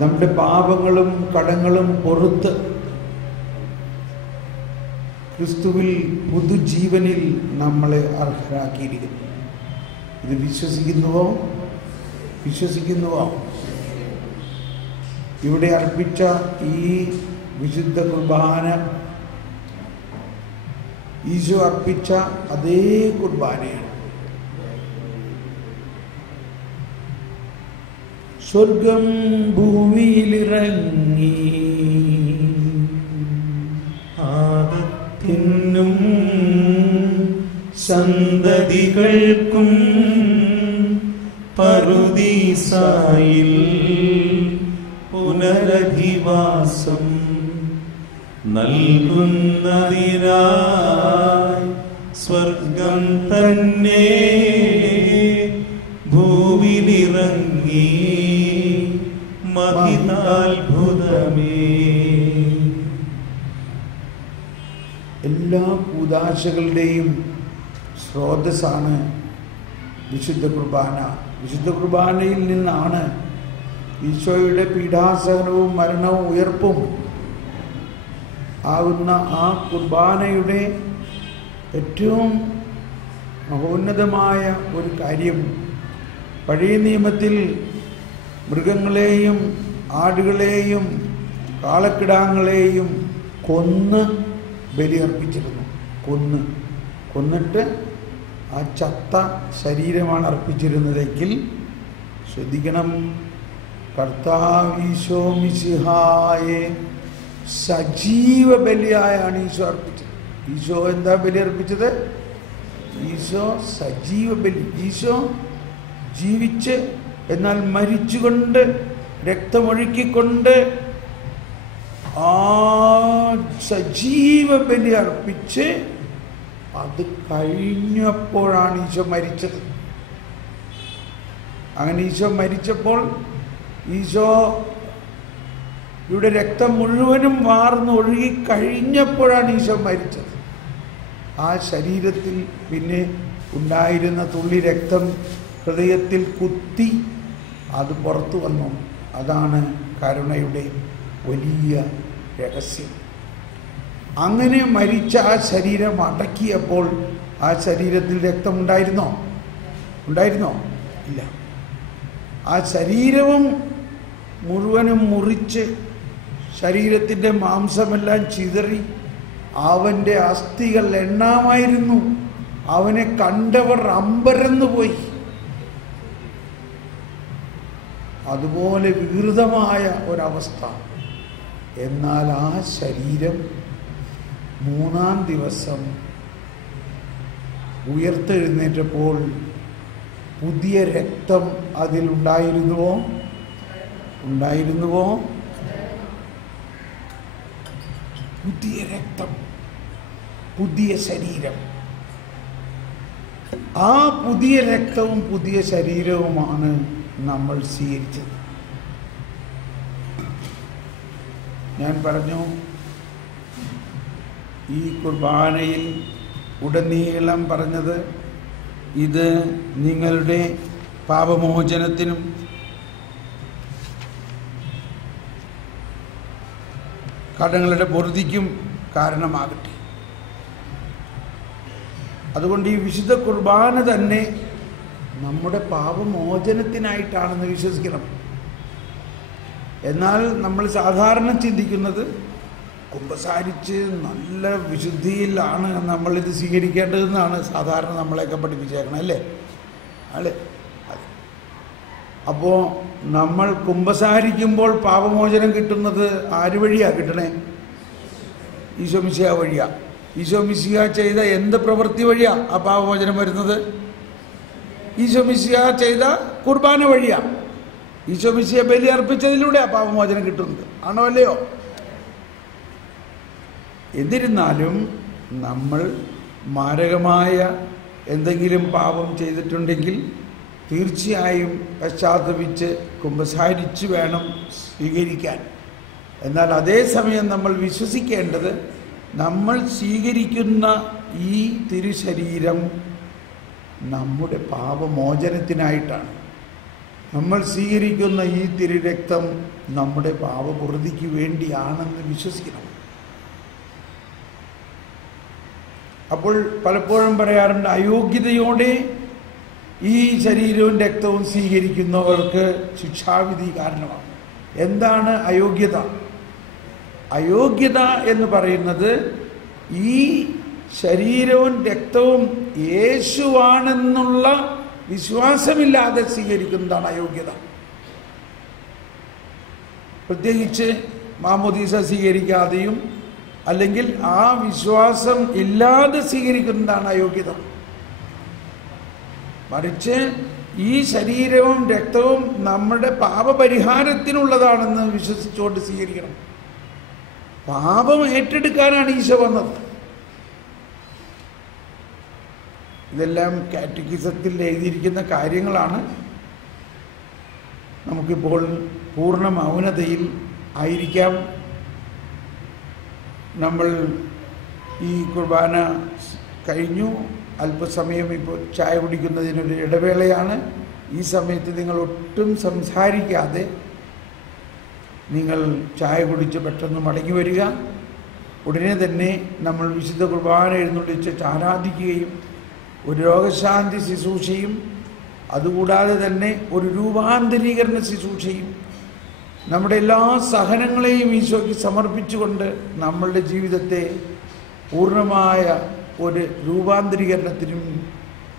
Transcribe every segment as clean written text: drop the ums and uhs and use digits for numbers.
നമ്മുടെ പാപങ്ങളും കടങ്ങളും പൊറുത്ത് ക്രിസ്തുവിൽ പുതുജീവനിൽ നമ്മളെ അർഹരാക്കിയിരിക്കുന്നു. ഇത് വിശ്വസിക്കുന്നുവോ? ഇവിടെ അർപ്പിച്ച ഈ വിശുദ്ധ കുർബാന ഈശോ അർപ്പിച്ച അതേ കുർബാനയാണ്. സ്വർഗം ഭൂമിയിലിറങ്ങി ആദത്തിനും സന്തതികൾക്കും പറുദീസായിൽ പുനരധിവാസം നൽകുന്നതിനായി സ്വർഗം തന്നെ ഭൂവിലിറങ്ങി മഹിതാത്ഭുതമേ. എല്ലാ കൂദാശകളുടെയും സ്രോതസ്സാണ് വിശുദ്ധ കുർബാന. വിശുദ്ധ കുർബാനയിൽ നിന്നാണ് ഈശോയുടെ പീഡാസഹനവും മരണവും ഉയർപ്പും ആകുന്ന ആ കുർബാനയുടെ ഏറ്റവും മഹോന്നതമായ ഒരു കാര്യം. പഴയ നിയമത്തിൽ മൃഗങ്ങളെയും ആടുകളെയും കാളക്കിടാങ്ങളെയും കൊന്ന് ബലിയർപ്പിച്ചിരുന്നു. കൊന്നിട്ട് ആ ചത്ത ശരീരമാണ് അർപ്പിച്ചിരുന്നതെങ്കിൽ, ശ്രദ്ധിക്കണം, കർത്താവ് ഈശോ മിശിഹായെ സജീവ ബലിയായാണ് ഈശോ അർപ്പിച്ചത്. ഈശോ എന്താ ബലി അർപ്പിച്ചത്? ഈശോ സജീവ ബലി. ഈശോ ജീവിച്ച് എന്നാൽ മരിച്ചുകൊണ്ട് രക്തമൊഴുക്കിക്കൊണ്ട് ആ സജീവ ബലി അർപ്പിച്ച് അത് കഴിഞ്ഞപ്പോഴാണ് ഈശോ മരിച്ചത്. അങ്ങനെ ഈശോ മരിച്ചപ്പോൾ ഈശോയുടെ രക്തം മുഴുവനും വാർന്ന് ഒഴുകി കഴിഞ്ഞപ്പോഴാണ് ഈശോ മരിച്ചത്. ആ ശരീരത്തിൽ പിന്നെ ഉണ്ടായിരുന്ന തുള്ളി രക്തം ഹൃദയത്തിൽ കുത്തി അത് പുറത്തു വന്നു. അതാണ് കരുണയുടെ വലിയ രഹസ്യം. അങ്ങനെ മരിച്ച ആ ശരീരം അടക്കിയപ്പോൾ ആ ശരീരത്തിൽ രക്തമുണ്ടായിരുന്നോ? ഇല്ല. ആ ശരീരവും മുഴുവനും മുറിച്ച് ശരീരത്തിൻ്റെ മാംസമെല്ലാം ചിതറി അവൻ്റെ അസ്ഥികൾ എണ്ണാമായിരുന്നു. അവനെ കണ്ടവർ അമ്പരന്നു പോയി. അതുപോലെ വികൃതമായ ഒരവസ്ഥ. എന്നാൽ ആ ശരീരം 3-ാം ദിവസം ഉയർത്തെഴുന്നേറ്റപ്പോൾ പുതിയ രക്തം അതിലുണ്ടായിരുന്നുവോ? പുതിയ രക്തം, പുതിയ ശരീരം. ആ പുതിയ രക്തവും പുതിയ ശരീരവുമാണ് നമ്മൾ സ്വീകരിച്ചത്. ഞാൻ പറഞ്ഞു, ഈ കുർബാനയിൽ ഉടനീളം പറഞ്ഞത് ഇത് നിങ്ങളുടെ പാപമോചനത്തിനും കടങ്ങളുടെ പൊറുതിക്കും കാരണമാകട്ടെ. അതുകൊണ്ട് ഈ വിശുദ്ധ കുർബാന തന്നെ നമ്മുടെ പാപമോചനത്തിനായിട്ടാണെന്ന് വിശ്വസിക്കണം. എന്നാൽ നമ്മൾ സാധാരണ ചിന്തിക്കുന്നത് കുമ്പസാരിച്ച് നല്ല വിശുദ്ധിയിലാണ് നമ്മളിത് സ്വീകരിക്കേണ്ടതെന്നാണ് സാധാരണ നമ്മളെയൊക്കെ പഠിപ്പിച്ചേക്കണം, അല്ലേ? അപ്പോൾ നമ്മൾ കുമ്പസാരിക്കുമ്പോൾ പാപമോചനം കിട്ടുന്നത് ആര് വഴിയാണ് കിട്ടണേ? ഈശോ മിശിഹ വഴിയാണ്. ഈശോ മിശിഹ ചെയ്ത എന്ത് പ്രവൃത്തി വഴിയാണ് ആ പാപമോചനം വരുന്നത്? ഈശോ മിശിഹ ചെയ്ത കുർബാന വഴിയാണ്. ഈശോ മിശിഹ ബലി അർപ്പിച്ചതിലൂടെ ആ പാപമോചനം കിട്ടുന്നത്. ആണോ അല്ലയോ? എന്നിരുന്നാലും നമ്മൾ മാരകമായ എന്തെങ്കിലും പാപം ചെയ്തിട്ടുണ്ടെങ്കിൽ തീർച്ചയായും പശ്ചാത്തപിച്ച് കുമ്പസാരിച്ച് വേണം സ്വീകരിക്കാൻ. എന്നാൽ അതേസമയം നമ്മൾ വിശ്വസിക്കേണ്ടത് നമ്മൾ സ്വീകരിക്കുന്ന ഈ തിരുശരീരം നമ്മുടെ പാപമോചനത്തിനായിട്ടാണ്. നമ്മൾ സ്വീകരിക്കുന്ന ഈ തിരുരക്തം നമ്മുടെ പാപപൂർത്തിക്ക് വേണ്ടിയാണെന്ന് വിശ്വസിക്കണം. അപ്പോൾ പലപ്പോഴും പറയാറുണ്ട്, അയോഗ്യതയോടെ ഈ ശരീരവും രക്തവും സ്വീകരിക്കുന്നവർക്ക് ശിക്ഷാവിധി കാരണമാണ്. എന്താണ് അയോഗ്യത? അയോഗ്യത എന്ന് പറയുന്നത് ഈ ശരീരവും രക്തവും യേശുവാണെന്നുള്ള വിശ്വാസമില്ലാതെ സ്വീകരിക്കുന്നതാണ് അയോഗ്യത. പ്രത്യേകിച്ച് മാമോദീസ സ്വീകരിക്കാതെയും അല്ലെങ്കിൽ ആ വിശ്വാസം ഇല്ലാതെ സ്വീകരിക്കുന്നതാണ് അയോഗ്യത. മറിച്ച് ഈ ശരീരവും രക്തവും നമ്മുടെ പാപപരിഹാരത്തിനുള്ളതാണെന്ന് വിശ്വസിച്ചുകൊണ്ട് സ്വീകരിക്കണം. പാപം ഏറ്റെടുക്കാനാണ് ഈശോ വന്നത്. ഇതെല്ലാം കാറ്റക്കിസത്തിൽ എഴുതിയിരിക്കുന്ന കാര്യങ്ങളാണ്. നമുക്കിപ്പോൾ പൂർണ്ണ മൗനതയിൽ ആയിരിക്കാം. നമ്മൾ ഈ കുർബാന കഴിഞ്ഞു. അല്പസമയം ഇപ്പോൾ ചായ കുടിക്കുന്നതിനൊരു ഇടവേളയാണ്. ഈ സമയത്ത് നിങ്ങൾ ഒട്ടും സംസാരിക്കാതെ നിങ്ങൾ ചായ കുടിച്ച് പെട്ടെന്ന് മടങ്ങി വരിക. ഉടനെ തന്നെ നമ്മൾ വിശുദ്ധ കുർബാന എഴുന്നള്ളിച്ച് ആരാധിക്കുകയും ഒരു രോഗശാന്തി ശുശ്രൂഷയും അതുകൂടാതെ തന്നെ ഒരു രൂപാന്തരീകരണ ശുശ്രൂഷയും നമ്മുടെ എല്ലാ സഹനങ്ങളെയും ഈശോയ്ക്ക് സമർപ്പിച്ചുകൊണ്ട് നമ്മളുടെ ജീവിതത്തെ പൂർണ്ണമായ ഒരു രൂപാന്തരീകരണത്തിനും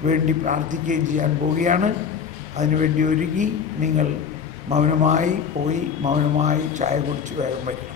വേണ്ടി പ്രാർത്ഥിക്കുകയും ചെയ്യാൻ പോവുകയാണ്. അതിനുവേണ്ടി ഒരുങ്ങി നിങ്ങൾ മൗനമായി പോയി മൗനമായി ചായ കുടിച്ച് വേഗം വരിക.